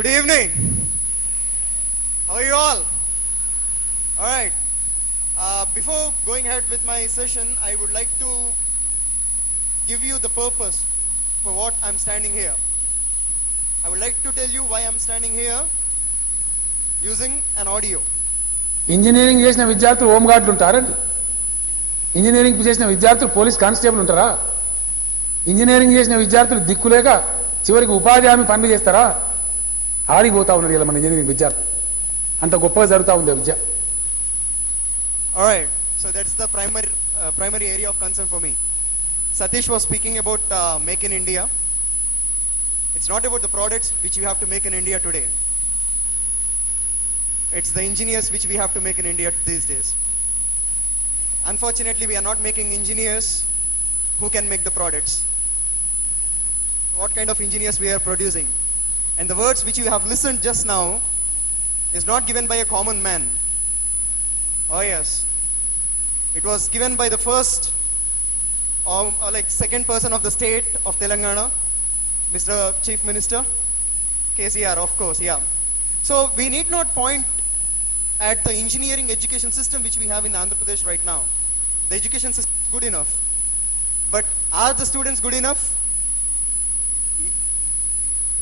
Good evening. How are you all? All right. Before going ahead with my session, I would like to give you the purpose for what I'm standing here. I would like to tell you why I'm standing here using an audio. Engineering చేసిన విద్యార్థులు home గార్డులు ఉంటారండి. Engineering చేసిన విద్యార్థులు police constable ఉంటారా? Engineering చేసిన విద్యార్థులు దిక్కులేక చివరికి ఉపాధి హామీ పనులు చేస్తారా? ఆడిపోతా ఉన్నారు ఇలా మన ఇంజనీరింగ్ విద్యార్థులు. అంత గొప్పగా జరుగుతూ ఉంది విద్య. All right. So that's the primary area of concern for me. Satish was speaking about Make in India. It's not about the products which we have to make in India today. It's the engineers which we have to make in India these days. Unfortunately, we are not making engineers who can make the products. What kind of engineers we are producing? And the words which you have listened just now is not given by a common man. Oh yes. It was given by the first or like second person of the state of Telangana, Mr. Chief Minister, KCR, of course, yeah. So we need not point at the engineering education system which we have in Andhra Pradesh right now. The education system is good enough. But are the students good enough?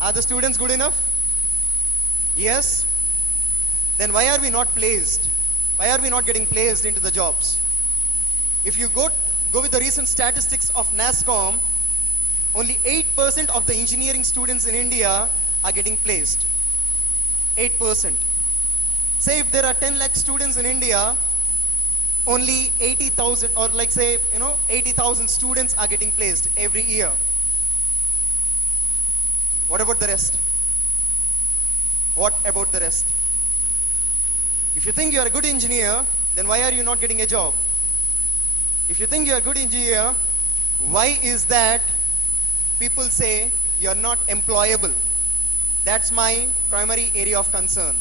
Are the students good enough? Yes. Then why are we not placed? Why are we not getting placed into the jobs? If you go with the recent statistics of NASSCOM, only 8% of the engineering students in India are getting placed. 8%. Say if there are 10 lakh students in India, only 80,000 or like say, 80,000 students are getting placed every year. What about the rest? What about the rest? If you think you are a good engineer, then why are you not getting a job? If you think you are a good engineer, why is that people say you are not employable? That's my primary area of concern.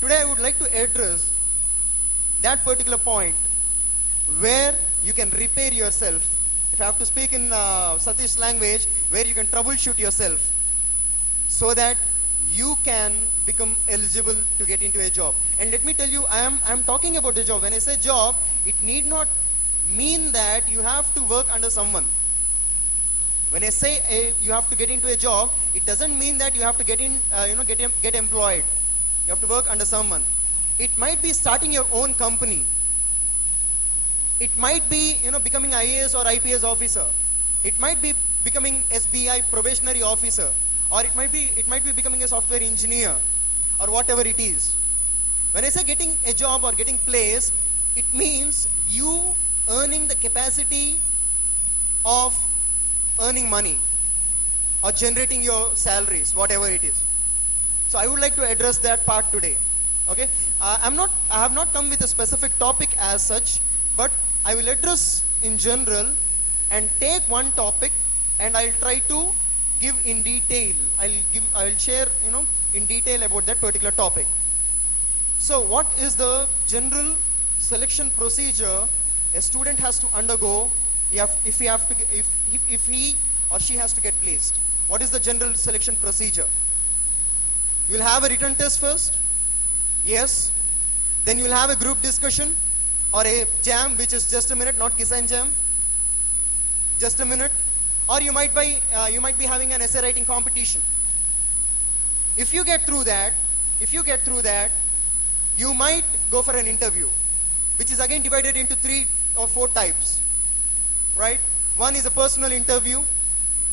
Today I would like to address that particular point where you can repair yourself. If I have to speak in Satish language, where you can troubleshoot yourself so that you can become eligible to get into a job. And let me tell you, I am talking about the job. When I say job, it need not mean that you have to work under someone. When I say you have to get into a job, it doesn't mean that you have to get employed. You have to work under someone. It might be starting your own company. It might be becoming IAS or IPS officer. It might be becoming SBI probationary officer, or it might be becoming a software engineer, or whatever it is. When I say getting a job or getting placed, it means you earning the capacity of earning money or generating your salaries, whatever it is. So I would like to address that part today. Okay, I have not come with a specific topic as such, but I will address in general and take one topic and I'll try to give in detail. I'll share in detail about that particular topic. So what is the general selection procedure a student has to undergo if he or she has to get placed? What is the general selection procedure? You'll have a written test first. Yes. Then you'll have a group discussion or a jam, which is just a minute, not kiss and jam. Just a minute. Or you might be having an essay writing competition. If you get through that, you might go for an interview, which is again divided into 3 or 4 types. Right? One is a personal interview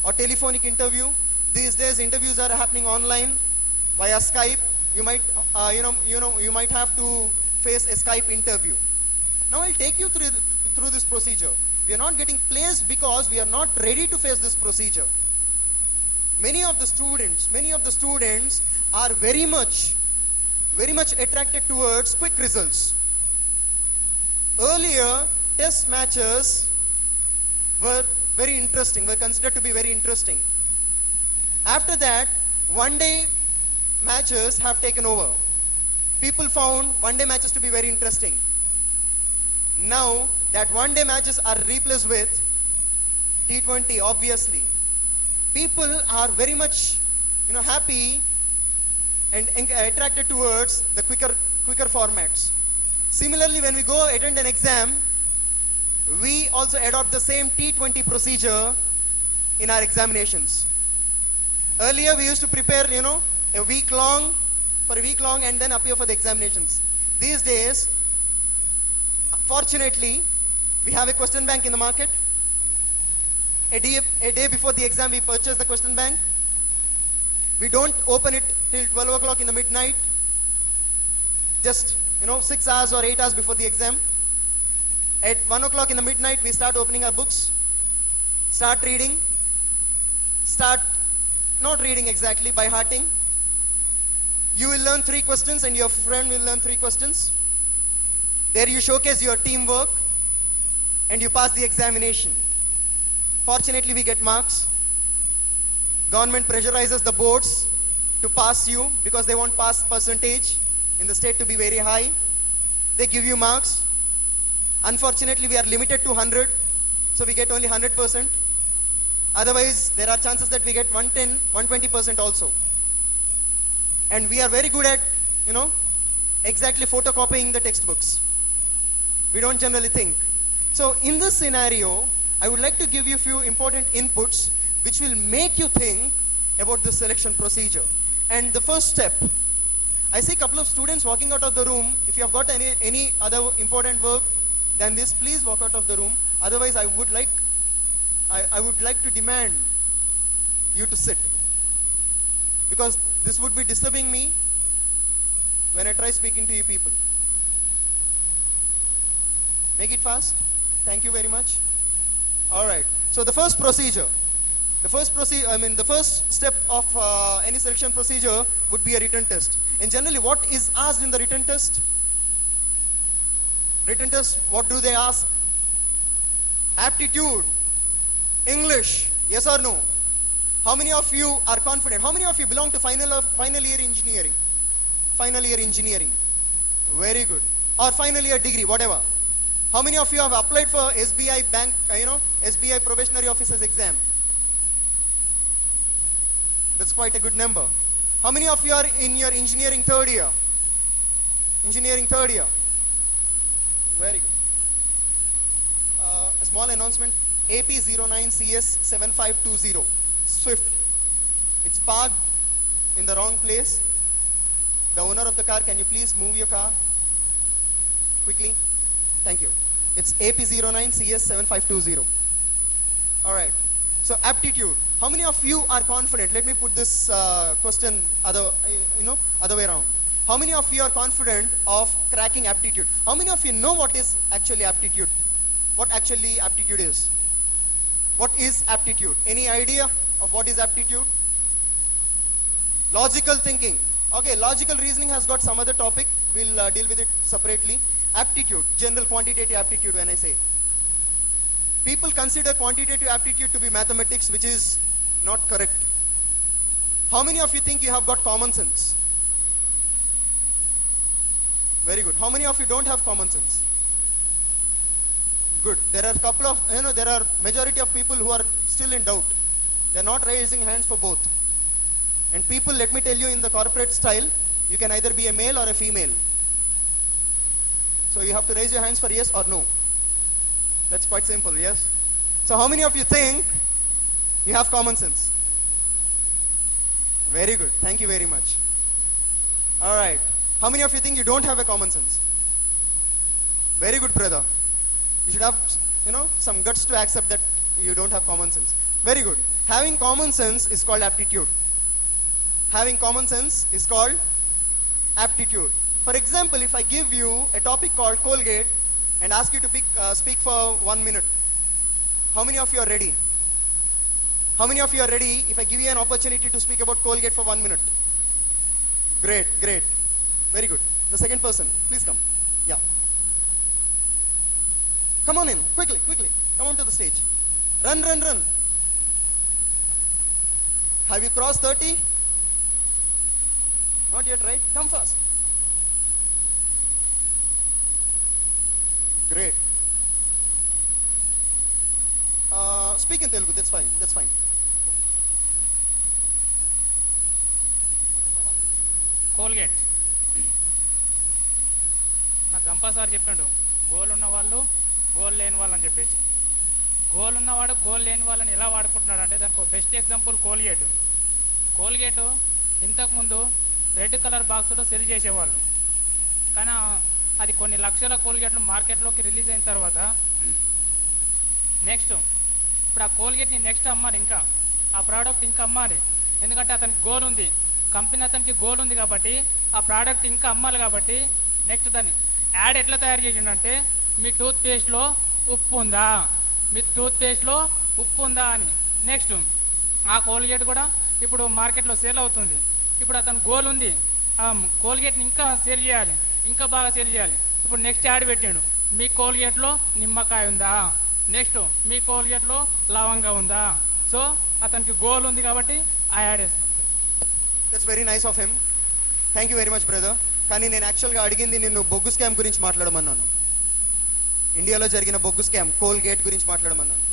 or telephonic interview. These days interviews are happening online via Skype. You might have to face a Skype interview. Now I'll take you through this procedure. We are not getting placed because we are not ready to face this procedure. Many of the students are very much attracted towards quick results. Earlier, test matches were very interesting, were considered to be very interesting. After that, one-day matches have taken over. People found one-day matches to be very interesting. Now that one-day matches are replaced with T20, obviously. People are very much happy and attracted towards the quicker formats. Similarly, when we go attend an exam, we also adopt the same T20 procedure in our examinations. Earlier, we used to prepare, for a week long, and then appear for the examinations. These days, fortunately, we have a question bank in the market. A day before the exam, we purchase the question bank. We don't open it till 12 o'clock in the midnight. Just, 6 hours or 8 hours before the exam. At 1 o'clock in the midnight, we start opening our books. Start reading. Start not reading exactly, by hearting. You will learn 3 questions and your friend will learn 3 questions. There you showcase your teamwork and you pass the examination. Fortunately, we get marks. Government pressurizes the boards to pass you because they want pass percentage in the state to be very high. They give you marks. Unfortunately, we are limited to 100, so we get only 100%. Otherwise, there are chances that we get 110, 120% also. And we are very good at, exactly photocopying the textbooks. We don't generally think. So in this scenario, I would like to give you a few important inputs which will make you think about this selection procedure. And the first step, I see a couple of students walking out of the room. If you have got any other important work than this, please walk out of the room. Otherwise, I would like to demand you to sit, because this would be disturbing me when I try speaking to you people. Make it fast. Thank you very much. All right. So the first step of any selection procedure would be a written test. And generally, what is asked in the written test? Written test, what do they ask? Aptitude, English, yes or no? How many of you are confident? How many of you belong to final year engineering? Final year engineering. Very good. Or final year degree, whatever. How many of you have applied for SBI bank, SBI probationary officer's exam? That's quite a good number. How many of you are in your engineering third year? Engineering third year. Very good. A small announcement. AP09CS7520 Swift. It's parked in the wrong place. The owner of the car, can you please move your car quickly? Thank you. It's AP09CS7520. All right. So aptitude. How many of you are confident? Let me put this question other way around. How many of you are confident of cracking aptitude? How many of you know what is actually aptitude? What actually aptitude is? What is aptitude? Any idea of what is aptitude? Logical thinking. Okay, logical reasoning has got some other topic. We'll deal with it separately. Aptitude, general quantitative aptitude when I say. People consider quantitative aptitude to be mathematics, which is not correct. How many of you think you have got common sense? Very good. How many of you don't have common sense? Good. There are a couple of, there are majority of people who are still in doubt. They're not raising hands for both. And people, let me tell you, in the corporate style, you can either be a male or a female. So you have to raise your hands for yes or no. That's quite simple, yes? So how many of you think you have common sense? Very good. Thank you very much. All right. How many of you think you don't have a common sense? Very good, brother. You should have, some guts to accept that you don't have common sense. Very good. Having common sense is called aptitude. Having common sense is called aptitude. For example, if I give you a topic called Colgate and ask you to speak for 1 minute, how many of you are ready? How many of you are ready if I give you an opportunity to speak about Colgate for 1 minute? Great, great. Very good. The second person, please come. Yeah. Come on in, quickly, quickly. Come on to the stage. Run, run, run. Have you crossed 30? Not yet, right? Come fast. Great. Speak in Telugu, that's fine, that's fine. Colgate. నాకు Gampa sir చెప్పిండు goal ఉన్న వాళ్ళు goal లేని వాళ్ళని చెప్పేసి. Goal ఉన్నవాడు goal లేని వాళ్ళని ఎలా వాడుకుంటున్నాడు అంటే దానికి ఒక బెస్ట్ ఎగ్జాంపుల్ కోల్గేట్ ఇంతకుముందు రెడ్ కలర్ బాక్స్లో సెల్ చేసేవాళ్ళు, కానీ అది కొన్ని లక్షల కోల్గేట్లు మార్కెట్లోకి రిలీజ్ అయిన తర్వాత నెక్స్ట్ ఇప్పుడు ఆ కోల్గేట్ని నెక్స్ట్ అమ్మాలి, ఇంకా ఆ ప్రోడక్ట్ ఇంకా అమ్మాలి. ఎందుకంటే అతనికి గోల్ ఉంది, కంపెనీ అతనికి గోల్ ఉంది కాబట్టి ఆ ప్రోడక్ట్ ఇంకా అమ్మాలి. కాబట్టి నెక్స్ట్ దాన్ని యాడ్ ఎట్లా తయారు చేసిండంటే మీ టూత్పేస్ట్లో ఉప్పు ఉందా, మీ టూత్పేస్ట్లో ఉప్పు ఉందా అని. నెక్స్ట్ ఆ కోల్గేట్ కూడా ఇప్పుడు మార్కెట్లో సేల్ అవుతుంది. ఇప్పుడు అతను గోల్ ఉంది, ఆ కోల్గేట్ని ఇంకా సేల్ చేయాలి, ఇంకా బాగా సేల్ చేయాలి. ఇప్పుడు నెక్స్ట్ యాడ్ పెట్టాడు, మీ కోల్గేట్లో నిమ్మకాయ ఉందా, నెక్స్ట్ మీ కోల్గేట్లో లవంగా ఉందా. సో అతనికి గోల్ ఉంది కాబట్టి ఆ యాడ్ వేస్తున్నాం sir. That's very nice of him. Thank you very much brother. కానీ నేను యాక్చువల్గా అడిగింది నిన్ను బొగ్గు స్కామ్ గురించి మాట్లాడమన్నాను. ఇండియాలో జరిగిన బొగ్గు స్కామ్ కోల్గేట్ గురించి మాట్లాడమన్నాను.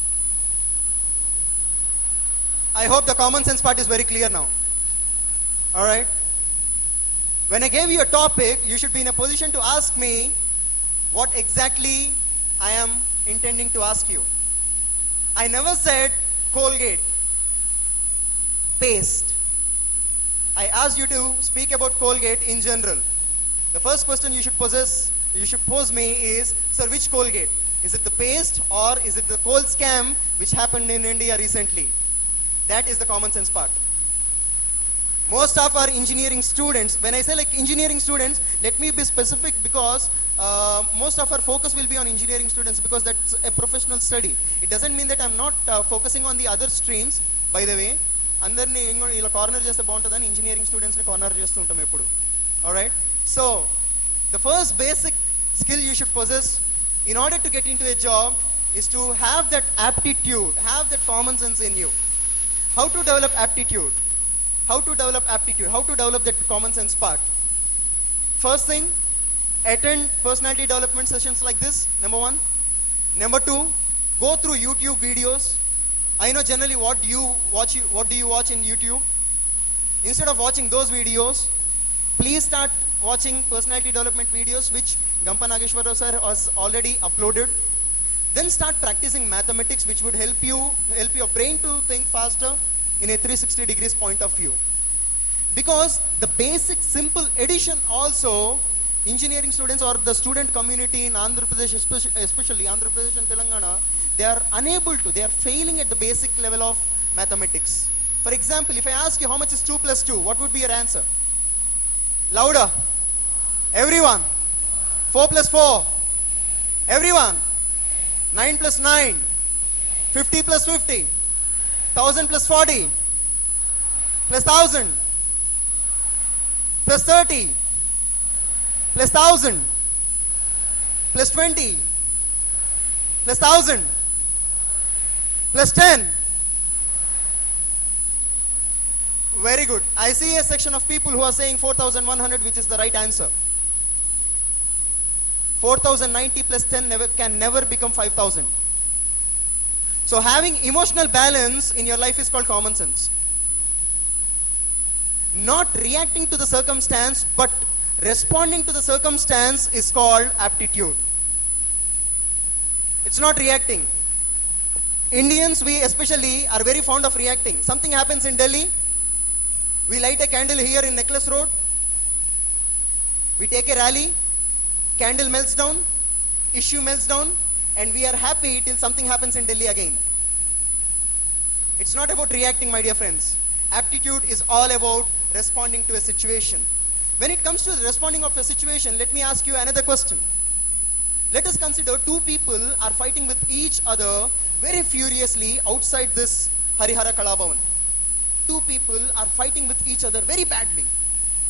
I hope the common sense part is very clear now. All right? When I gave you a topic, you should be in a position to ask me what exactly I am intending to ask you. I never said Colgate, paste. I asked you to speak about Colgate in general. The first question you should pose me is, sir, which Colgate? Is it the paste or is it the coal scam which happened in India recently? That is the common sense part. Most of our engineering students, when I say like engineering students, let me be specific because most of our focus will be on engineering students because that's a professional study. It doesn't mean that I'm not focusing on the other streams. By the way, అందరినీ ఇలా corner చేస్తే బాగుంటుందని engineering స్టూడెంట్స్ని corner చేస్తూ ఉంటాం ఎప్పుడు. Alright, so the first basic skill you should possess in order to get into a job is to have that aptitude, have that common sense in you. How to develop aptitude? How to develop that common sense part? First thing, attend personality development sessions like this, number 1. Number 2, go through YouTube videos. I know generally what do you watch in YouTube? Instead of watching those videos, please start watching personality development videos which Gampa Nageshwara sir has already uploaded. Then start practicing mathematics, which would help your brain to think faster in a 360 degrees point of view. Because the basic simple addition also, engineering students or the student community in Andhra Pradesh, especially Andhra Pradesh and Telangana, they are failing at the basic level of mathematics. For example, if I ask you how much is 2 plus 2, what would be your answer? Louder. Everyone. 4 plus 4. Everyone. 9 plus 9, 50 plus 50, 1000 plus 40, plus 1000, plus 30, plus 1000, plus 20, plus 1000, plus 10. Very good. I see a section of people who are saying 4100, which is the right answer. 4090 plus 10 can never become 5000. So having emotional balance in your life is called common sense. Not reacting to the circumstance but responding to the circumstance is called aptitude. It's not reacting. Indians, we especially are very fond of reacting. Something happens in Delhi, we light a candle here in Necklace Road, we take a rally, candle melts down, issue melts down, and we are happy till something happens in Delhi again. It's not about reacting, my dear friends. Aptitude is all about responding to a situation. When it comes to responding of a situation, let me ask you another question. Let us consider two people are fighting with each other very furiously outside this Harihara Kalabhavan. Two people are fighting with each other very badly,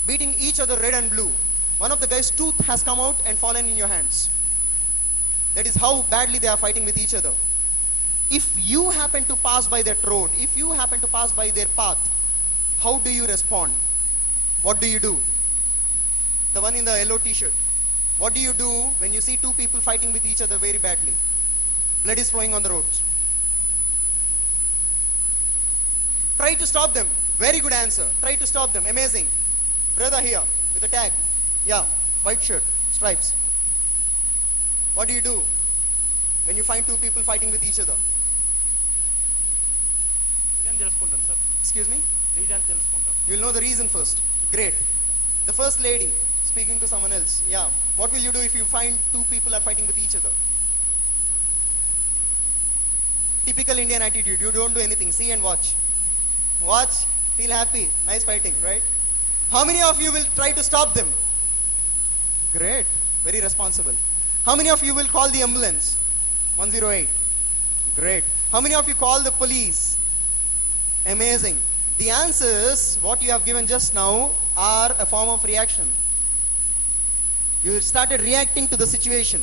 beating each other red and blue. One of the guy's tooth has come out and fallen in your hands. That is how badly they are fighting with each other. If you happen to pass by that road, if you happen to pass by their path, how do you respond? What do you do? The one in the yellow t-shirt. What do you do when you see two people fighting with each other very badly? Blood is flowing on the roads. Try to stop them. Very good answer. Try to stop them. Amazing. Brother here. with a tag. Yeah, white shirt, stripes. What do you do when you find two people fighting with each other? Reason తెలుసుకుంటాను sir. Excuse me? Reason తెలుసుకుంటాను. You'll know the reason first. Great. The first lady speaking to someone else. Yeah. What will you do if you find two people are fighting with each other? Typical Indian attitude. You don't do anything. See and watch. Watch. Feel happy. Nice fighting, right? How many of you will try to stop them? Great. Very responsible. How many of you will call the ambulance? 108. Great. How many of you call the police? Amazing. The answers, what you have given just now, are a form of reaction. You started reacting to the situation.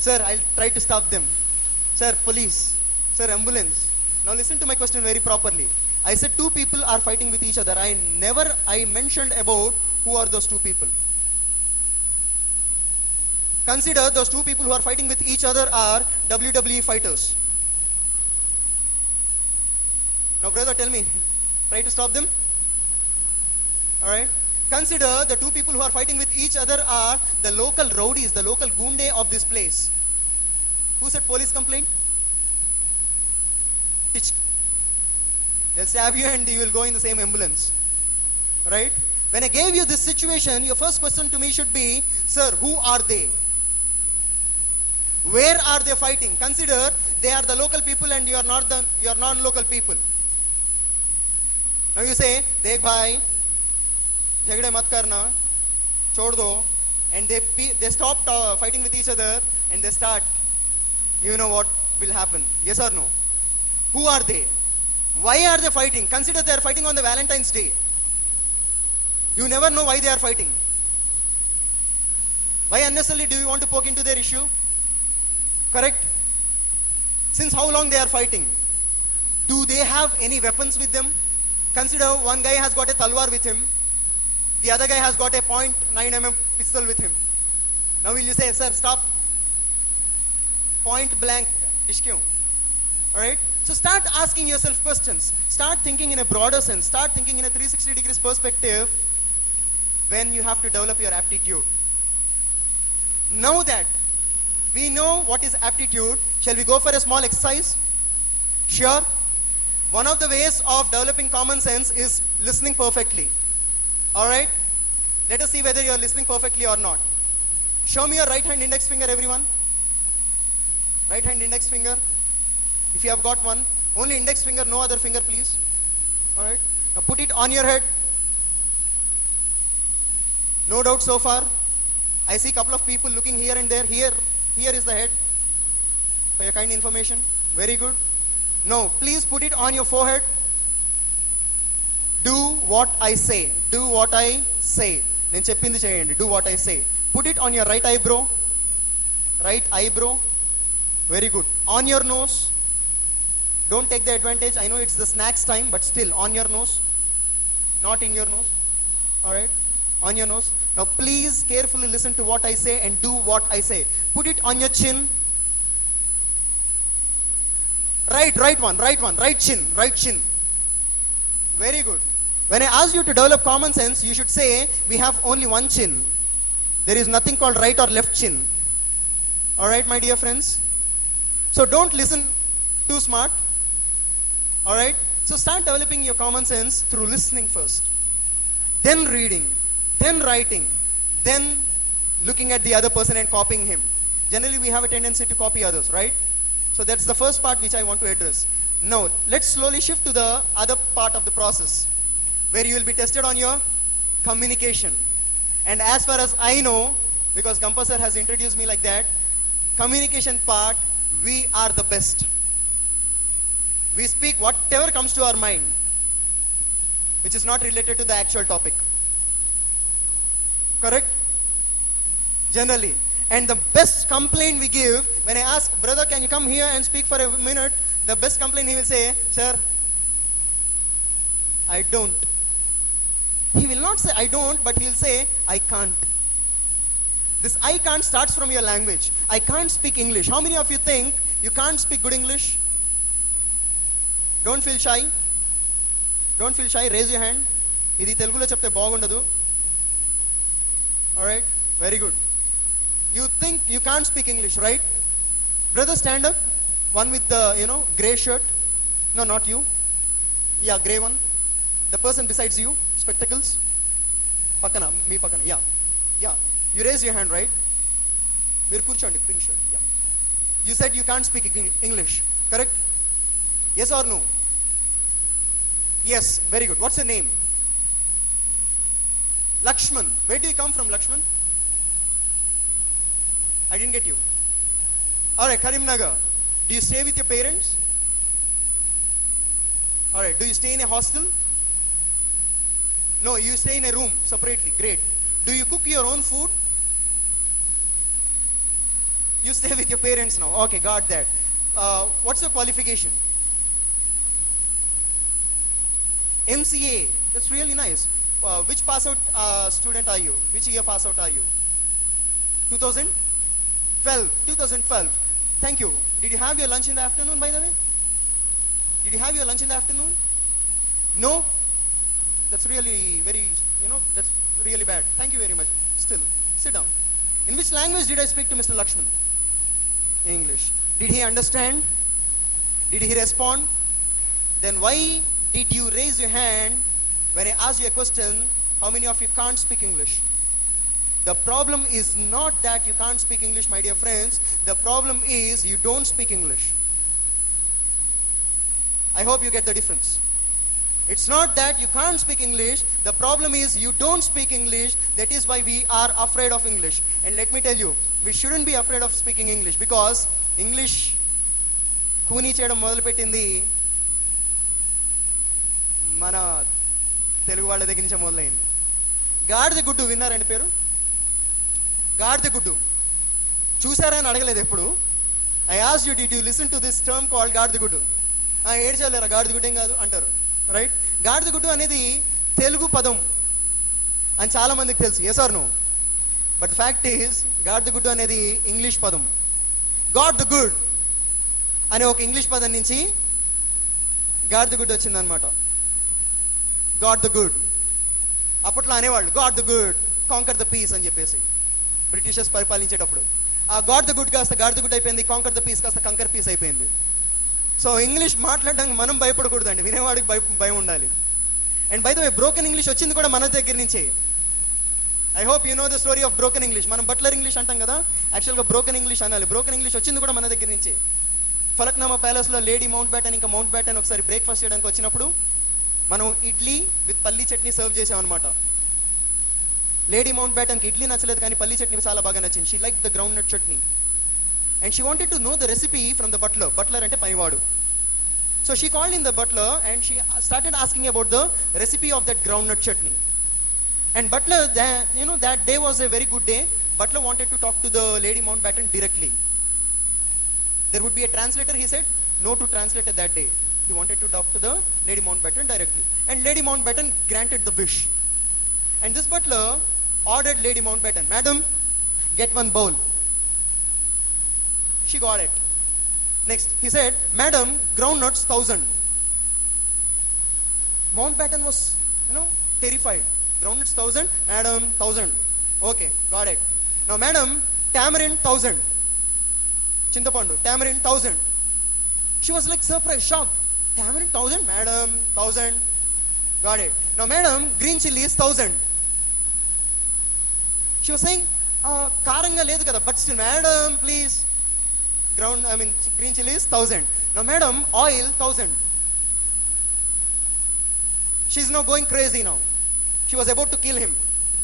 Sir, I'll try to stop them. Sir, police. Sir, ambulance. Now listen to my question very properly. I said two people are fighting with each other. I mentioned about who are those two people. Consider those two people who are fighting with each other are WWE fighters. Now brother, tell me, try to stop them? Alright. Consider the two people who are fighting with each other are the local rowdies, the local goonde of this place. Who said police complaint? Titch. They'll stab you and you will go in the same ambulance. Right? When I gave you this situation, your first question to me should be, sir, who are they? Where are they fighting? Consider they are the local people and you are non-local people. Now you say, Dekh bhai, jagde mat karna, chhod do, and they stop fighting with each other and they start. You know what will happen? Yes or no? Who are they? Why are they fighting? Consider they are fighting on the Valentine's Day. You never know why they are fighting. Why unnecessarily do you want to poke into their issue? Correct? Since how long they are fighting? Do they have any weapons with them? Consider one guy has got a talwar with him. The other guy has got a .9 mm pistol with him. Now will you say, sir, stop? Point blank. Alright? So start asking yourself questions. Start thinking in a broader sense. Start thinking in a 360 degrees perspective when you have to develop your aptitude. Now that we know what is aptitude, shall we go for a small exercise? Sure. One of the ways of developing common sense is listening perfectly. Alright? Let us see whether you are listening perfectly or not. Show me your right hand index finger, everyone. Right hand index finger. If you have got one, only index finger, no other finger, please. Alright? Now put it on your head. No doubt so far. I see a couple of people looking here and there. Here is the head. For your kind information. Very good. Now, please put it on your forehead. Do what I say. Do what I say. Nenu cheppindi cheyandi. Do what I say. Put it on your right eyebrow. Right eyebrow. Very good. On your nose. Don't take the advantage. I know it's the snacks time, but still on your nose. Not in your nose. Alright? On your nose. Now please carefully listen to what I say and do what I say. Put it on your chin. Right one, right chin. Very good. When I ask you to develop common sense, you should say, we have only one chin. There is nothing called right or left chin. Alright, my dear friends? So don't listen too smart. Alright? So start developing your common sense through listening first. Then reading. Then writing. Then looking at the other person and copying him. Generally we have a tendency to copy others, right? So that's the first part which I want to address. Now, let's slowly shift to the other part of the process, where you will be tested on your communication. And as far as I know, because Gampa sir has introduced me like that, communication part, we are the best. We speak whatever comes to our mind, which is not related to the actual topic. Correct? Generally. And the best complaint we give, when I ask, brother, can you come here and speak for a minute? The best complaint he will say, sir, I don't. He will not say I don't, but he will say, I can't. This I can't starts from your language. I can't speak English. How many of you think you can't speak good English? Don't feel shy. Don't feel shy. Raise your hand. Idi Telugulo chepte bagundadu. All right, very good. You think you can't speak English, right? Brother, stand up. One with the, gray shirt. No, not you. Yeah, gray one. The person besides you, spectacles. Pakana, me pakana. Yeah. You raise your hand, right? Meer kurchondi, pink shirt. Yeah. You said you can't speak English, correct? Yes or no? Yes, very good. What's your name? Lakshman. Where do you come from, Lakshman? I didn't get you. All right, Karimnagar. Do you stay with your parents? All right. Do you stay in a hostel? No, you stay in a room separately. Great. Do you cook your own food? You stay with your parents now. Okay, got that. What's your qualification? MCA. That's really nice. Which pass out student are you? Which year pass out are you? 2012. Thank you. Did you have your lunch in the afternoon, by the way? Did you have your lunch in the afternoon? No? That's really that's really bad. Thank you very much. Still, sit down. In which language did I speak to Mr. Lakshman? English. Did he understand? Did he respond? Then why did you raise your hand when I asked you a question, how many of you can't speak English? The problem is not that you can't speak English, my dear friends. The problem is you don't speak English. I hope you get the difference. It's not that you can't speak English. The problem is you don't speak English. That is why we are afraid of English. And let me tell you, we shouldn't be afraid of speaking English, because English కూనీ చేయడం మొదలుపెట్టింది మన తెలుగు వాళ్ళ దగ్గర నుంచి మొదలైంది. గాడిద గుడ్డు విన్నారండి పేరు? గాడిద గుడ్డు చూసారా అని అడగలేదు ఎప్పుడు. I asked you, did you listen to this term called గాడిద గుడ్డు? ఏడ్చలేరా, గాడిద గుడ్డు ఏం కాదు అంటారు, రైట్? గాడిద గుడ్డు అనేది తెలుగు పదం అని చాలా మందికి తెలుసు. Yes or no? But fact is గాడిద గుడ్డు అనేది ఇంగ్లీష్ పదం. గాట్ ద గుడ్ అనే ఒక ఇంగ్లీష్ పదం నుంచి గాడిద గుడ్డు వచ్చిందనమాట. Got the good. అప్పట్లో అనేవాళ్ళు got the good, conquer the peace అని చెప్పేసి, బ్రిటిషర్స్ పరిపాలించేటప్పుడు. ఆ గాట్ ద గుడ్ కాస్త గాడిద గుడ్ అయిపోయింది, కాంకర్ ద పీస్ కాస్త కంకర్ పీస్ అయిపోయింది. సో ఇంగ్లీష్ మాట్లాడడానికి మనం భయపడకూడదండి, వినేవాడికి భయం ఉండాలి. And by the way, broken English వచ్చింది కూడా మన దగ్గర నుంచే. I hope you know the story of broken English. మనం బట్లర్ ఇంగ్లీష్ అంటాం కదా, యాక్చువల్గా బ్రోకెన్ ఇంగ్లీష్ అనాలి. బ్రోకెన్ ఇంగ్లీష్ వచ్చింది కూడా మన దగ్గర నుంచే. ఫలక్నామా ప్యాలెస్లో లేడీ మౌంట్ బ్యాటన్ ఇంకా మౌంట్ బ్యాటన్ ఒకసారి బ్రేక్ఫాస్ట్ చేయడానికి వచ్చినప్పుడు మనం ఇడ్లీ విత్ పల్లీ చట్నీ సర్వ్ చేసామన్నమాట. లేడీ మౌంట్ బ్యాటన్కి ఇడ్లీ నచ్చలేదు, కానీ పల్లీ చట్నీ చాలా బాగా నచ్చింది. She like the groundnut chutney and she wanted to know the recipe from the butler. Butler అంటే పనివాడు. So she called in the butler and she started asking about the recipe of that groundnut chutney. And Butler, that day was a very good day. Butler wanted to talk to the Lady Mountbatten directly. There would be a translator, he said. No to translator that day. He wanted to talk to the Lady Mountbatten directly. And Lady Mountbatten granted the wish. And this butler ordered Lady Mountbatten, "Madam, get one bowl." She got it. Next, he said, "Madam, groundnuts 1000." Mountbatten was, terrified. Groundnuts 1000, madam 1000. Okay, got it. Now, madam, tamarind 1000. Chintapandu, tamarind 1000. She was like surprised, shocked. Tamarind 1000, madam 1000. Got it. Now, madam, green chilies 1000. She was saying, karanga ledu kada, but still, madam, please. Green chilies 1000. Now, madam, oil 1000. She's now going crazy now. She was about to kill him.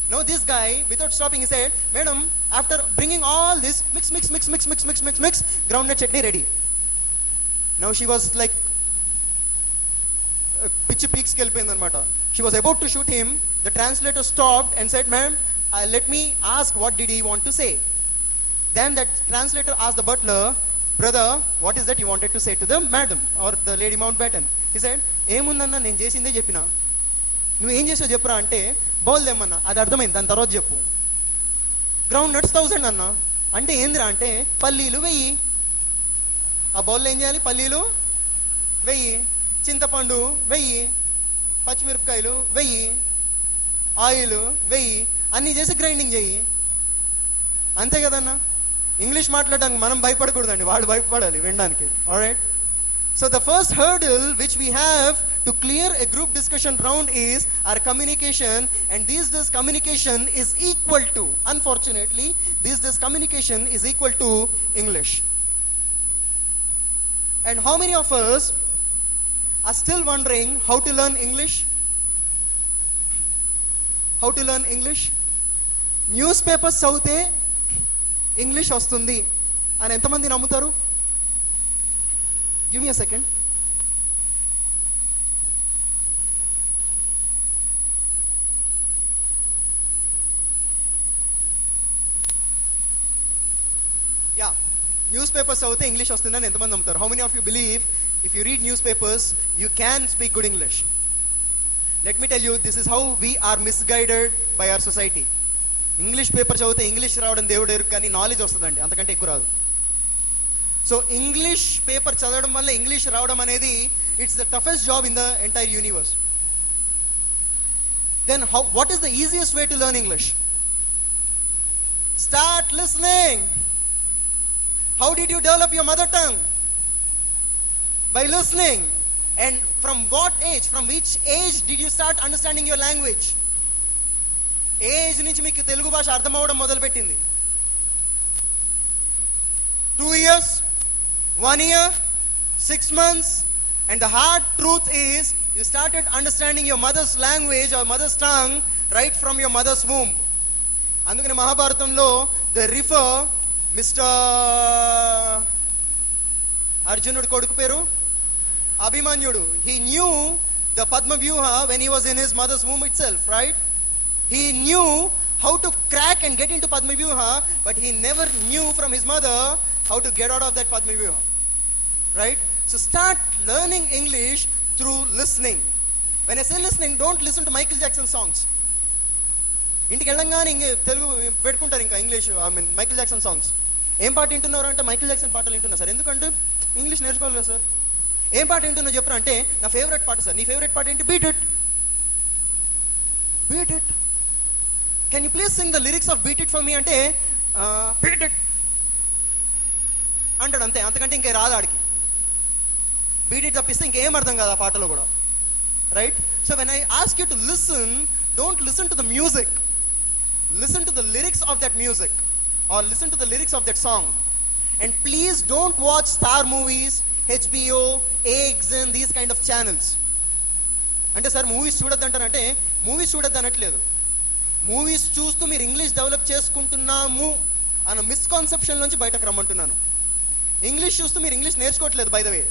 Now this guy, without stopping, he said, "Madam, after bringing all this, mix, groundnut chutney ready." Now she was like, pitch peaks kelpindi anamata. She was about to shoot him. The translator stopped and said, "Ma'am, let me ask, what did he want to say?" Then that translator asked the butler, "Brother, what is that you wanted to say to the madam or the Lady Mountbatten?" He said, "Emundanna nen chesinde cheppina. నువ్వు ఏం చేసావు చెప్పురా" అంటే, bowl తెమ్మన్నా. అది అర్థమైంది, దాని తర్వాత చెప్పు. గ్రౌండ్ నట్స్ 1000 అన్న అంటే ఏందిరా అంటే, పల్లీలు 1000. ఆ బౌల్లో ఏం చేయాలి? పల్లీలు 1000, చింతపండు 1000, పచ్చిమిరపకాయలు 1000, ఆయిల్ 1000. అన్ని చేసి గ్రైండింగ్ చేయి, అంతే కదన్నా. ఇంగ్లీష్ మాట్లాడడానికి మనం భయపడకూడదండి, వాళ్ళు భయపడాలి వినడానికి. Alright. So the first hurdle which we have to clear a group discussion round is our communication, and this communication is equal to, unfortunately, this communication is equal to English. And how many of us are still wondering how to learn English? How to learn English? Newspapers చదివితే English వస్తుంది అని ఎంతమంది నమ్ముతారు? Give me a second. Yeah, newspapers చదివితే English వస్తుందని ఎంతమంది నమ్ముతారు? How many of you believe if you read newspapers you can speak good English? Let me tell you, this is how we are misguided by our society. English paper చదివితే English రావడం దేవుడు ఎరుగు, కానీ knowledge వస్తుందండి, అంతకంటే ఎక్కువ రాదు. So English paper చదవడం వల్ల ఇంగ్లీష్ రావడం అనేది it's the toughest job in the entire universe. Then what is the easiest way to learn English? Start listening. How did you develop your mother tongue? By listening. And from what age, from which age did you start understanding your language? Age నుంచి మీకు తెలుగు భాష అర్థం అవ్వడం మొదలుపెట్టింది? 2 years, 1 year, 6 months, and the hard truth is you started understanding your mother's language or mother's tongue right from your mother's womb. అందుకని మహాభారతంలో the river, Mr. అర్జునుడు కొడుకు పేరు అభిమన్యుడు, he knew the Padma Vyuha when he was in his mother's womb itself, right? He knew how to crack and get into Padma Vyuha, but he never knew from his mother how to get out of that Padma Vyuha, right? So start learning English through listening. When I say listening, don't listen to Michael Jackson songs. ఇంటికి వెళ్ళంగానే ఇంక తెలుగు పెట్టుకుంటారు, ఇంకా English, Michael Jackson songs. ఏం పాట వింటున్నారు అంటే Michael Jackson పాటలు వింటున్నా సార్, ఎందుకంటే ఇంగ్లీష్ నేర్చుకోవాలి కదా సార్. ఏం పాట వింటున్నా చెప్పరా అంటే నా ఫేవరెట్ పాట సార్. నీ ఫేవరెట్ పాట ఏంటి? Beat it. Beat it. Can you please sing the lyrics off beat it for me అంటే బీట్ ఇట్ అంటాడు, అంతే, అంతకంటే ఇంకే రాదు ఆడికి. బీట్ ఇట్ తప్పిస్తే ఇంకేం అర్థం కాదు ఆ పాటలో కూడా, right? So when I ask you to listen, don't listen to the music, listen to the lyrics of that music or listen to the lyrics of that song. And please don't watch star movies, HBO, AXN, these kind of channels. అంటే sir movies చూడొద్దు అంటారంటే movies చూడొద్దు అనట్లేదు, movies చూస్తూ మీరు English develop చేసుకుంటున్నాము అన్న misconception నుంచి బయటకు రమ్మంటున్నాను. ఇంగ్లీష్ చూస్తూ మీరు ఇంగ్లీష్ నేర్చుకోవట్లేదు, బై ద వే.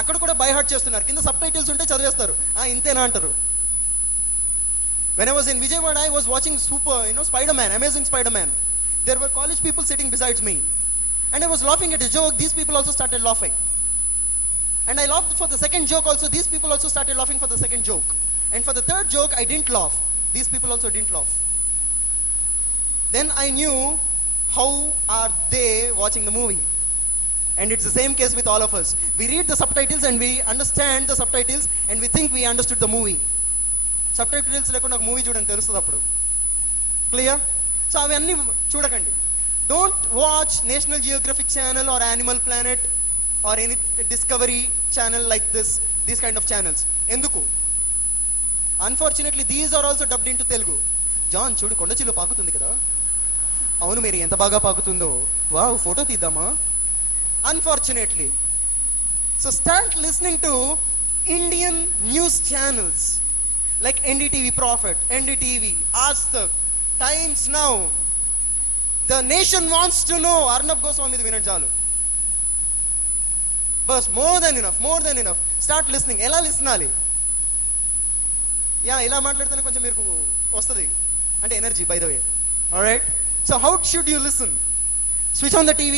అక్కడ కూడా బై హార్ట్ చేస్తున్నారు, కింద సబ్ టైటిల్స్ ఉంటే చదివేస్తారు, ఇంతేనా అంటారు. When I was in Vijayawada, I was watching Spider-Man, Amazing Spider-Man. There were college people sitting besides me, and I was laughing at a joke. These people also started laughing, and I laughed for the second joke also. These people also started laughing for the second joke, and for the third joke I didn't laugh. These people also didn't laugh. Then I knew how are they watching the movie. And it's the same case with all of us. We read the subtitles and we understand the subtitles and we think we understood the movie. Subtitles lekunda oka movie chudani telustadu appudu. Clear? So avanni chudakandi. Don't watch National Geographic channel or Animal Planet or any Discovery channel like this, these kind of channels. Enduku? Unfortunately these are also dubbed into Telugu. John chudu konda chillu paakutundi kada. Avunu mere enta baga paakutundo. Wow, photo teedama. Unfortunately. So start listening to Indian news channels like NDTV Prophet, NDTV, Aaj Tak, Times Now. The nation wants to know. Arnab Goswami vinandi chalu. Bas, more than enough. Start listening. Ela listenali. Yeah, ila maatladtane koncham meeku vastadi ante energy, by the way. All right? So how should you listen? Switch on the TV.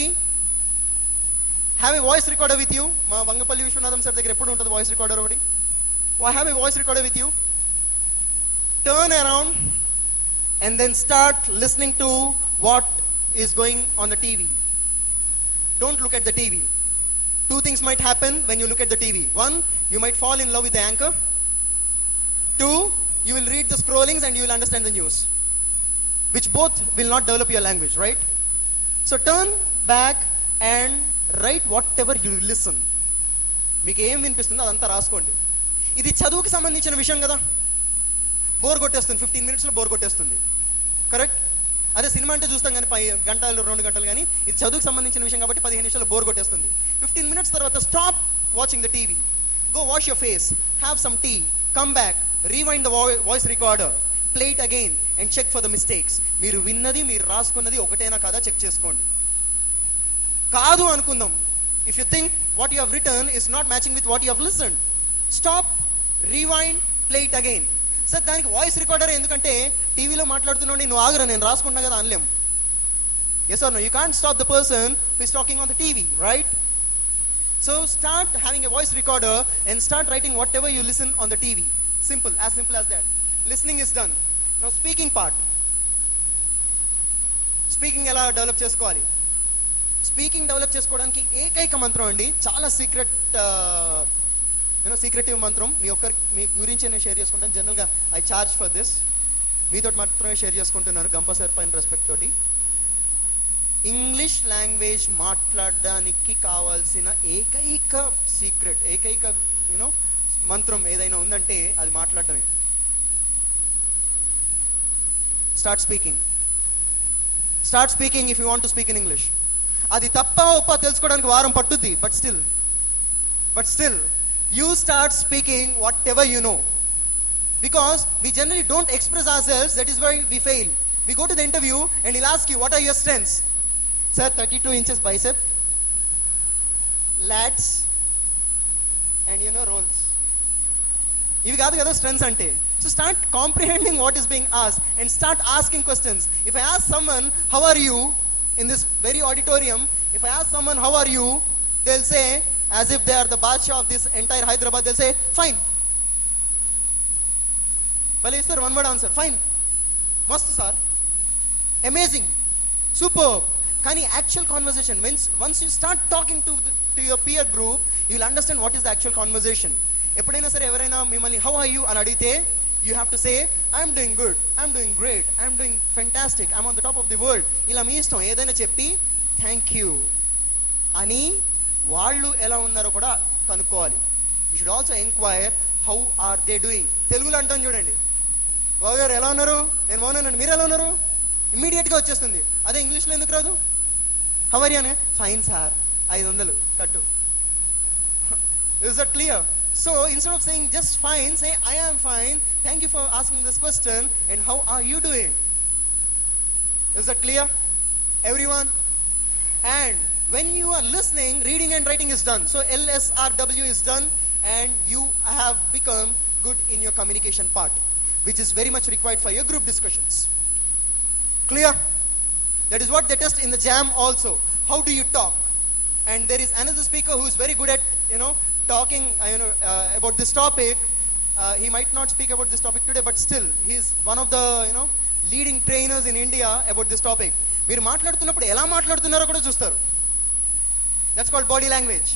Have a voice recorder with you. Ma Vangapalli Vishwanathan sir దగ్గర ఎప్పుడు ఉంటుంది voice recorder ఒకటి. Have a voice recorder with you. Turn around and then start listening to what is going on the TV. Don't look at the TV. Two things might happen when you look at the TV. One, you might fall in love with the anchor. Two, you will read the scrollings and you will understand the news. which both will not develop your language, right? So turn back and write whatever you listen. మీకు ఏం వినిపిస్తుందో అదంతా రాసుకోండి. ఇది చదువుకి సంబంధించిన విషయం కదా, bore కొట్టేస్తుంది, 15 minutesలో బోర్ కొట్టేస్తుంది, కరెక్ట్? అదే సినిమా అంటే చూస్తాం కానీ 10 గంటలు 2 గంటలు, కానీ ఇది చదువుకు సంబంధించిన విషయం కాబట్టి 15 నిమిషాలు బోర్ కొట్టేస్తుంది. 15 minutes తర్వాత stop watching the TV, go wash your face, have some tea, come back, rewind the voice recorder, play it again and check for the mistakes. మీరు విన్నది మీరు రాసుకున్నది ఒకటేనా కాదా చెక్ చేసుకోండి. కాదు అనుకుందాం, if you think what you have written is not matching with what you have listened, stop, rewind, play it again. Sir దానికి voice recorder ఎందుకంటే టీవీలో మాట్లాడుతున్నాడు, నువ్వు ఆగరా నేను రాసుకున్నా కదా అనలేం. Yes or no? You can't stop the person who is talking on the TV, right? So start having a voice recorder and start writing whatever you listen on the TV. simple as that. Listening is done. Now speaking part. Speaking ఎలా develop చేసుకోవాలి? Speaking develop చేసుకోవడానికి ఏకైక మంత్రం అండి, చాలా secretive మంత్రం. మీ గురించి నేను షేర్ చేసుకుంటాను. జనరల్గా ఐ చార్జ్ ఫర్ దిస్, మీతో మాత్రమే షేర్ చేసుకుంటున్నాను గంప సార్ పైన రెస్పెక్ట్ తోటి. ఇంగ్లీష్ లాంగ్వేజ్ మాట్లాడడానికి కావాల్సిన ఏకైక సీక్రెట్, ఏకైక మంత్రం ఏదైనా ఉందంటే అది మాట్లాడడమే. Start speaking if you want to speak in English. అది తప్ప ఒప్ప తెలుసుకోవడానికి వారం పట్టుద్ది, but still you start speaking whatever you know, because we generally don't express ourselves. That is why we fail. We go to the interview and he'll ask you, what are your strengths? Sir, 32 inches bicep, lats, and rolls. ఇవి కాదు కదా strengths ante. So start comprehending what is being asked and start asking questions. If I ask someone, how are you, in this very auditorium, if I ask someone, how are you, they'll say, as if they are the Badshah of this entire Hyderabad, they'll say, fine. Bale sir, one word answer, fine. Mast sir, amazing, superb. Kani actual conversation, once you start talking to your peer group, you'll understand what is the actual conversation. ఎప్పుడైనా సరే ఎవరైనా మిమ్మల్ని how are you అని అడిగితే, you have to say, I'm doing good, I'm doing great, I'm doing fantastic, I'm on the top of the world. ఇలా మీ ఇష్టం ఏదైనా చెప్పి థ్యాంక్ యూ అని వాళ్ళు ఎలా ఉన్నారో కూడా కనుక్కోవాలి. You should also enquire how are they doing. తెలుగులో అంటాం చూడండి, బాబు గారు ఎలా ఉన్నారు, నేను బాగున్నానండి, మీరు ఎలా ఉన్నారు, ఇమ్మీడియట్గా వచ్చేస్తుంది. అదే ఇంగ్లీష్లో ఎందుకు రాదు? హౌ ఆర్ యూ అనే, ఫైన్ సార్, 500 కట్టు. Is that clear? So instead of saying just fine, say I am fine, thank you for asking this question and how are you doing. Is that clear everyone? And when you are listening, reading and writing is done. So LSRW is done and you have become good in your communication part, which is very much required for your group discussions. Clear? That is what they test in the JAM also. How do you talk? And there is another speaker who is very good at talking about this topic. He might not speak about this topic today, but still he is one of the leading trainers in India about this topic. మీరు మాట్లాడుతున్నప్పుడు ఎలా మాట్లాడుతున్నారో కూడా చూస్తారు. That's called body language.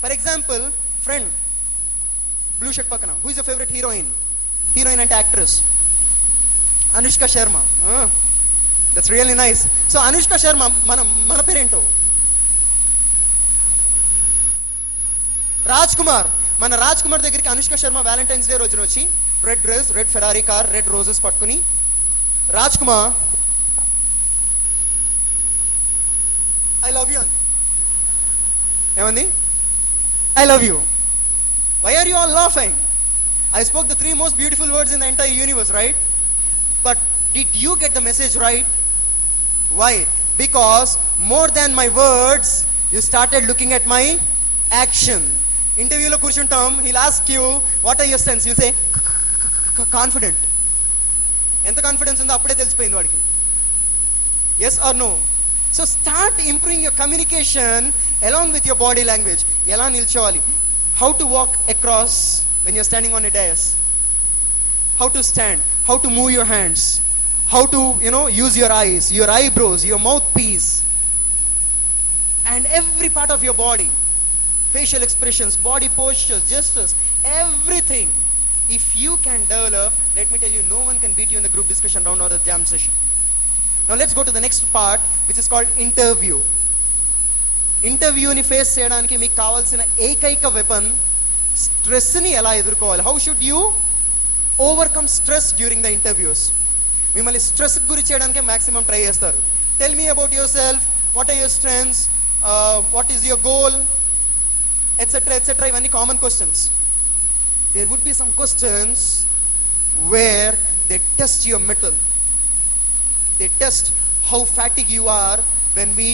For example, friend, blue shirt pakana, who is your favorite heroine and actress? Anushka Sharma. That's really nice. So Anushka Sharma, mana parento. మన రాజ్ కుమార్ దగ్గరికి Anushka Sharma Valentine's Day రోజున వచ్చి red dress, red Ferrari car, red roses పట్టుకుని, Raj Kumar I love you అంది. ఏమంది? I love you. Why are you all laughing? I spoke the 3 most beautiful words in the entire universe, right? But did you get the message right? Why? Because more than my words, you started looking at my action. ఇంటర్వ్యూలో కూర్చుంటాం, he'll ask you, what are your strengths? You'll say, confident. ఎంత confidence ఉందో అప్పుడే తెలిసిపోయింది వాడికి. Yes or no? So start improving your communication along with your body language. ఎలా నిల్చోవాలి, how to walk across when you're standing on a dais, how to stand, how to move your hands, how to use your eyes, your eyebrows, your mouthpiece, and every part of your body, facial expressions, body postures, gestures, everything If you can develop, let me tell you, no one can beat you in the group discussion round or the jam session. Now let's go to the next part, which is called interview. ఇంటర్వ్యూని face చేయడానికి మీకు కావాల్సిన ఏకైక weapon స్ట్రెస్ని ఎలా ఎదుర్కోవాలి. How should you overcome stress during the interviews. మిమ్మల్ని stress గురి చేయడానికే మ్యాక్సిమం ట్రై చేస్తారు. Tell me about yourself, what are your strengths, what is your goal, etcetera etcetera. ఇవన్నీ common questions. There would be some questions where they test your mettle. They test how fatigue you are when we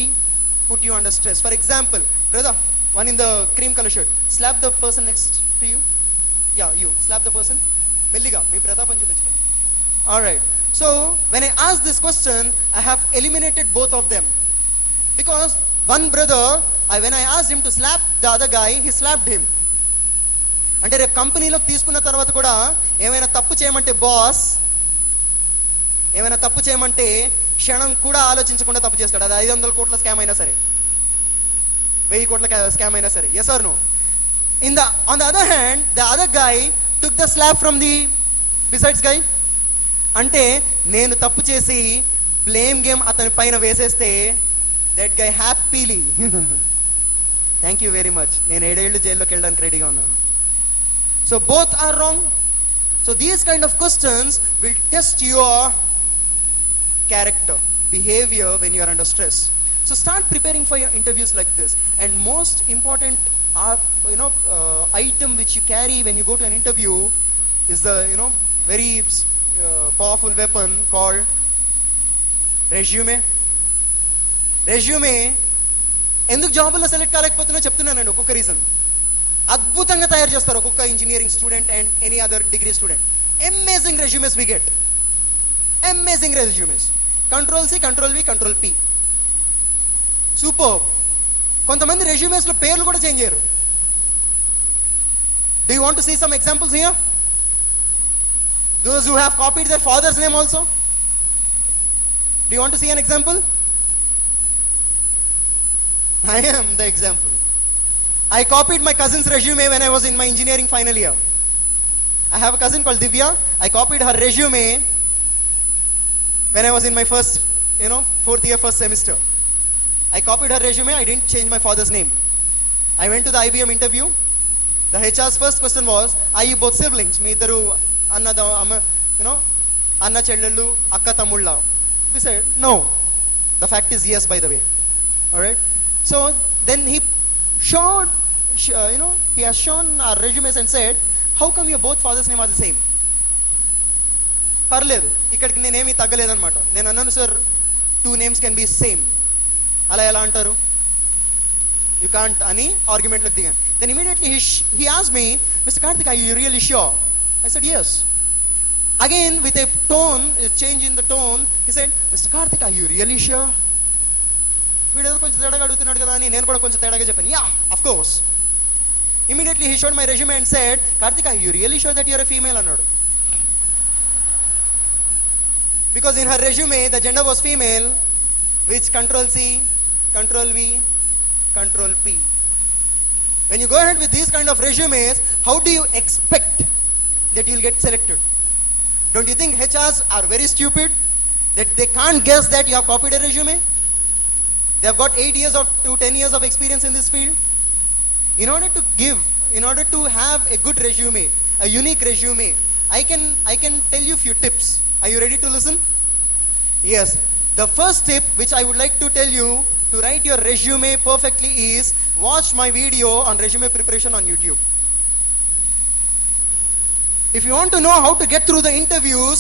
put you under stress. For example, brother, one in the cream color shirt, slap the person next to you. Yeah, you slap the person. Melliga, me pratapam chupinchukoni. All right. So when I asked this question, I have eliminated both of them, because one brother, when I asked him to slap the other guy, he slapped him. అంటే రేపు కంపెనీలో తీసుకున్న తర్వాత కూడా ఏమైనా తప్పు చేయమంటే boss, ఏమైనా తప్పు చేయమంటే క్షణం కూడా ఆలోచించకుండా తప్పు చేస్తాడు. అది 500 కోట్ల స్కామ్ అయినా సరే, 1000 కోట్ల స్కామ్ అయినా సరే. Yes or no? On the other hand, the other guy took the slap from the besides guy. అంటే నేను తప్పు చేసి బ్లేమ్ గేమ్ అతని పైన వేసేస్తే that guy happily thank you very much, నేను 7 ఏళ్ళు జైల్లోకి వెళ్ళడానికి రెడీగా ఉన్నాను. So both are wrong. So these kind of questions will test your character, behavior when you are under stress. So start preparing for your interviews like this. And most important item which you carry when you go to an interview is the very powerful weapon called resume. Resume ఎందుకు జాబుల్లో select కాలేకపోతున్నా చెప్తున్నానండి. ఒక్కొక్క reason అద్భుతంగా తయారు చేస్తారు ఒక్కొక్క engineering student and any other degree student. Amazing resumes we get, amazing resumes. Control C, control V, control P, super. కొంతమంది resumes లో పేర్లు కూడా చేంజ్ చేయరు. Do you want to see some examples here? Those who have copied their father's name also. Do you want to see an example? I am the example. I copied my cousin's resume when I was in my engineering final year. I have a cousin called Divya. I copied her resume when I was in my fourth year, first semester. I copied her resume. I didn't change my father's name. I went to the IBM interview. The HR's first question was, are you both siblings? Me iddaru anna chellallu akka tamulla. We said no. The fact is yes, by the way. All right. So then he showed, he has shown our resumes and said, how come your both father's name are the same? పర్లేదు, ఇక్కడికి నేనేమి తగ్గలేదనమాట. నేను అన్నాను, sir 2 names can be same. అలా ఎలా అంటారు? You can't అని ఆర్గ్యుమెంట్లోకి దిగాను. Then immediately he asked me, Mr. Karthik, are you really sure? I said yes. Again with a tone, a change in the tone, he said, Mr. Karthik, are you really sure? వీడేదో కొంచెం తేడాగా అడుగుతున్నాడు కదా అని నేను కూడా కొంచెం తేడాగా చెప్పాను. Yeah, of course. Immediately he showed my resume and said, Karthik, are you really sure that you are a female? అన్నాడు. Because in her resume the gender was female, which control C, control V, control P. When you go ahead with these kind of resumes, how do you expect that you'll get selected? Don't you think HRs are very stupid that they can't guess that you have copied a resume? They have got 8 years to 10 years of experience in this field. In order to have a good resume, a unique resume, I can tell you few tips. Are you ready to listen? Yes. The first tip which I would like to tell you to write your resume perfectly is watch my video on resume preparation on YouTube. If you want to know how to get through the interviews,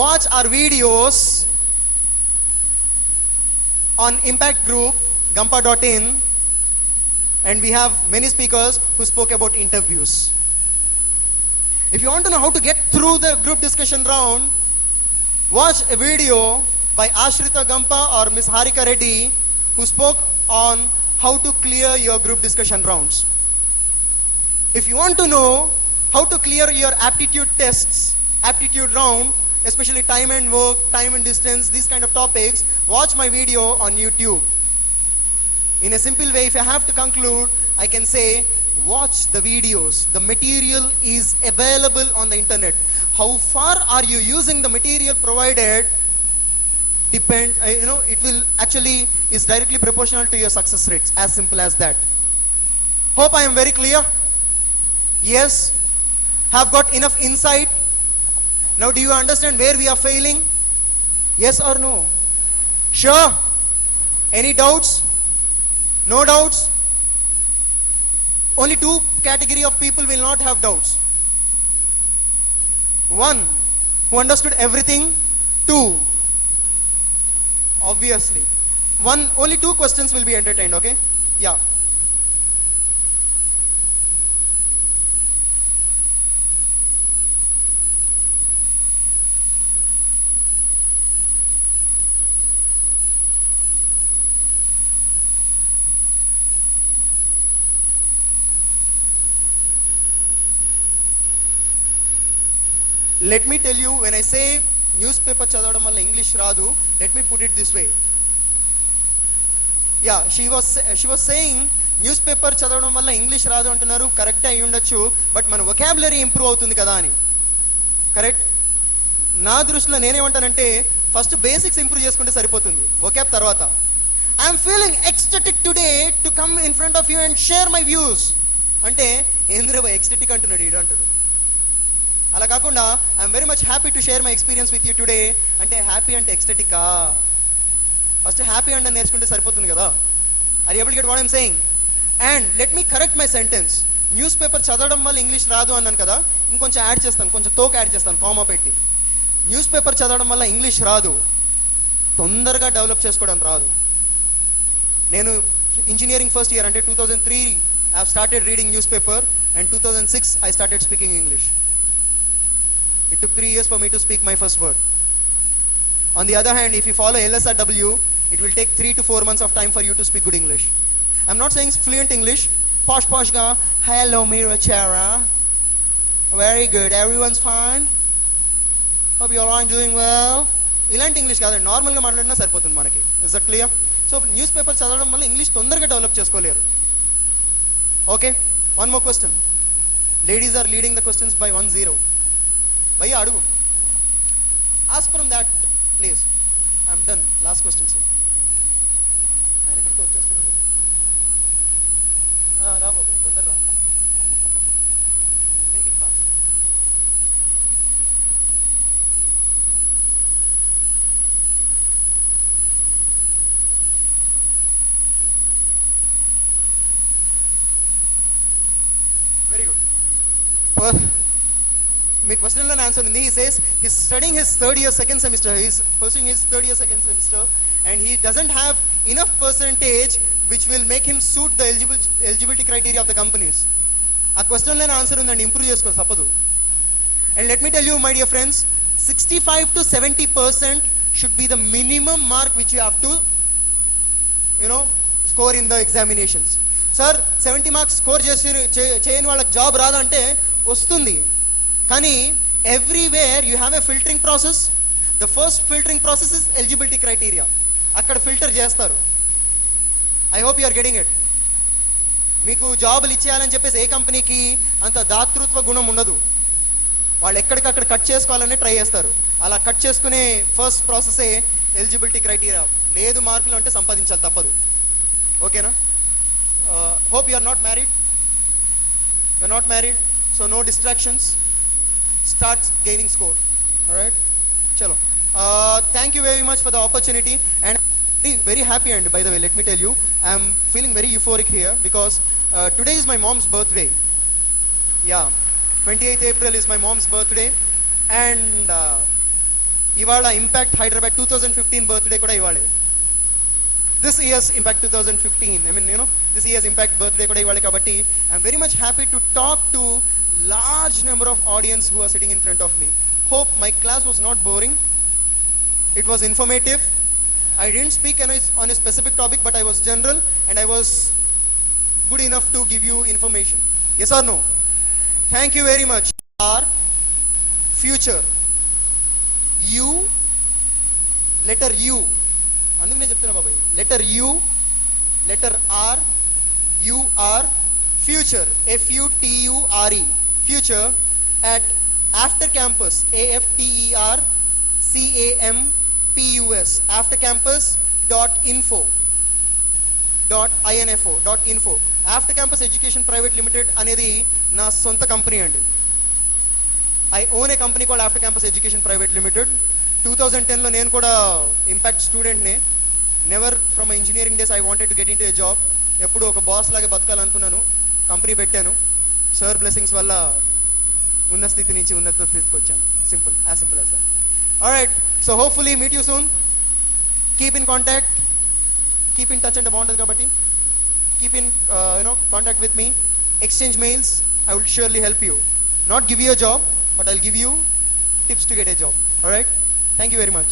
watch our videos on Impact Group, gampa.in, and we have many speakers who spoke about interviews. If you want to know how to get through the group discussion round, watch a video by Ashrita Gampa or Miss Harika Reddy, who spoke on how to clear your group discussion rounds. If you want to know how to clear your aptitude tests, aptitude round, especially time and work, time and distance, these kind of topics, watch my video on YouTube. In a simple way, if I have to conclude, I can say watch the videos. The material is available on the internet. How far are you using the material provided depend, it will actually is directly proportional to your success rates. As simple as that. Hope I am very clear. Yes, have got enough insight. Now do you understand where we are failing? Yes or no? Sure. Any doubts? No doubts? Only two category of people will not have doubts. One, who understood everything. Two, obviously. Only two questions will be entertained, okay? Yeah. Let me tell you, when I say newspaper చదవడం వల్ల English రాదు, let me put it this way. Yeah, she was saying newspaper చదవడం వల్ల English రాదు అంటున్నారు. Correct అయి ఉండొచ్చు, but మన వొకాబులరీ ఇంప్రూవ్ అవుతుంది కదా అని. కరెక్ట్? నా దృష్టిలో నేనేమంటానంటే ఫస్ట్ బేసిక్స్ ఇంప్రూవ్ చేసుకుంటే సరిపోతుంది, వొకాబ్ తర్వాత. I'm feeling ecstatic today to come in front of you and share my views అంటే ఏంద్ర ఎక్స్టెటిక్ అంటున్నాడు ఈడు అంటాడు. అలా కాకుండా I'm very much happy to share my experience with you today అంటే హ్యాపీ అంటే ఎక్స్టెటికా? ఫస్ట్ హ్యాపీ అంటే నేర్చుకుంటే సరిపోతుంది కదా. Are you able to get what I'm saying? And let me correct my sentence. Newspaper చదవడం వల్ల ఇంగ్లీష్ రాదు అన్నాను కదా, ఇంకొంచెం యాడ్ చేస్తాను, కొంచెం తోక యాడ్ చేస్తాను, కామా పెట్టి. న్యూస్ పేపర్ చదవడం వల్ల ఇంగ్లీష్ రాదు, తొందరగా డెవలప్ చేసుకోవడం రాదు. నేను ఇంజనీరింగ్ ఫస్ట్ ఇయర్ అంటే 2003 I have started reading news paper and 2006 I started speaking English. It took 3 years for me to speak my first word. On the other hand, if you follow LSRW, it will take 3 to 4 months of time for you to speak good English. I'm not saying fluent English. Posh ga, hello Mira Chara. Very good, everyone's fine. Hope you all are doing well. ఇలాంటి English కాదండి, నార్మల్గా మాట్లాడినా సరిపోతుంది మనకి. Is that clear? So newspaper చదవడం వల్ల English తొందరగా develop చేసుకోలేరు. Okay, one more question. Ladies are leading the questions by 1-0. భయ్యా అడుగు. Ask from that please. I'm done. Last question sir. ఆయన ఎక్కడికి వచ్చేస్తున్నాడు. రా బాబు, తొందర రా. Make it fast. Very good. మీ క్వశ్చన్లోనే ఆన్సర్ ఉంది. He says he's studying his third year second semester. He's pursuing his third year second semester and he doesn't have enough percentage which will make him suit the eligibility criteria of the companies. ఆ క్వశ్చన్లోనే answer ఉందండి, improve చేసుకో తప్పదు. And let me tell you my dear friends, 65 to 70% should be the minimum mark which you have to score in the examinations. Sir, 70 marks score చేయని వాళ్ళకి job రాదంటే వస్తుంది. కానీ everywhere you have a filtering process. The first filtering process is eligibility criteria. అక్కడ filter చేస్తారు. I hope you are getting it. మీకు జాబులు ఇచ్చేయాలని చెప్పేసి ఏ కంపెనీకి అంత దాతృత్వ గుణం ఉండదు. వాళ్ళు ఎక్కడికక్కడ కట్ చేసుకోవాలని ట్రై చేస్తారు. అలా కట్ చేసుకునే ఫస్ట్ ప్రాసెసే ఎలిజిబిలిటీ క్రైటీరియా. లేదు మార్కులు అంటే సంపాదించాలి తప్పదు. ఓకేనా? Hope you are not married. You are not married, so no distractions. Start gaining score. All right, chalo. Thank you very much for the opportunity and very happy. And by the way, let me tell you, I am feeling very euphoric here because today is my mom's birthday. Yeah, 28th April is my mom's birthday and ivala Impact Hyderabad 2015 birthday kuda ivale. This year's Impact 2015, I mean this year's Impact birthday kuda ivale kabatti I am very much happy to talk to large number of audience who are sitting in front of me. Hope my class was not boring. It was informative. I didn't speak on a specific topic, but I was general and I was good enough to give you information. Yes or no? Thank you very much. Our future. You, letter U. అందుకనే చెప్తున్నా బాబాయ్. Letter U, letter R, U R, future, F-U-T-U-R-E, future at After Campus, AFTERCAMPUS, aftercampus.info. .info. After Campus Education Private Limited అనేది నా సొంత company అండి. I own a company called After Campus Education Private Limited. 2010 లో నేను కూడా impact స్టూడెంట్ని. Never from my engineering days I wanted to get in to A job. ఎప్పుడు ఒక బాస్ లాగా బతకాలనుకున్నాను. కంపెనీ పెట్టాను. సార్ బ్లెస్సింగ్స్ వల్ల ఉన్న స్థితి నుంచి ఉన్నత స్థితికి వచ్చాను. Simple, as simple as that. Alright, so hopefully meet you soon. Keep in contact, keep in touch అంటే బాగుంటుంది కాబట్టి keep in contact with me, exchange mails. I will surely help you, not give you a job, but I'll give you tips to get a job. All right, thank you very much.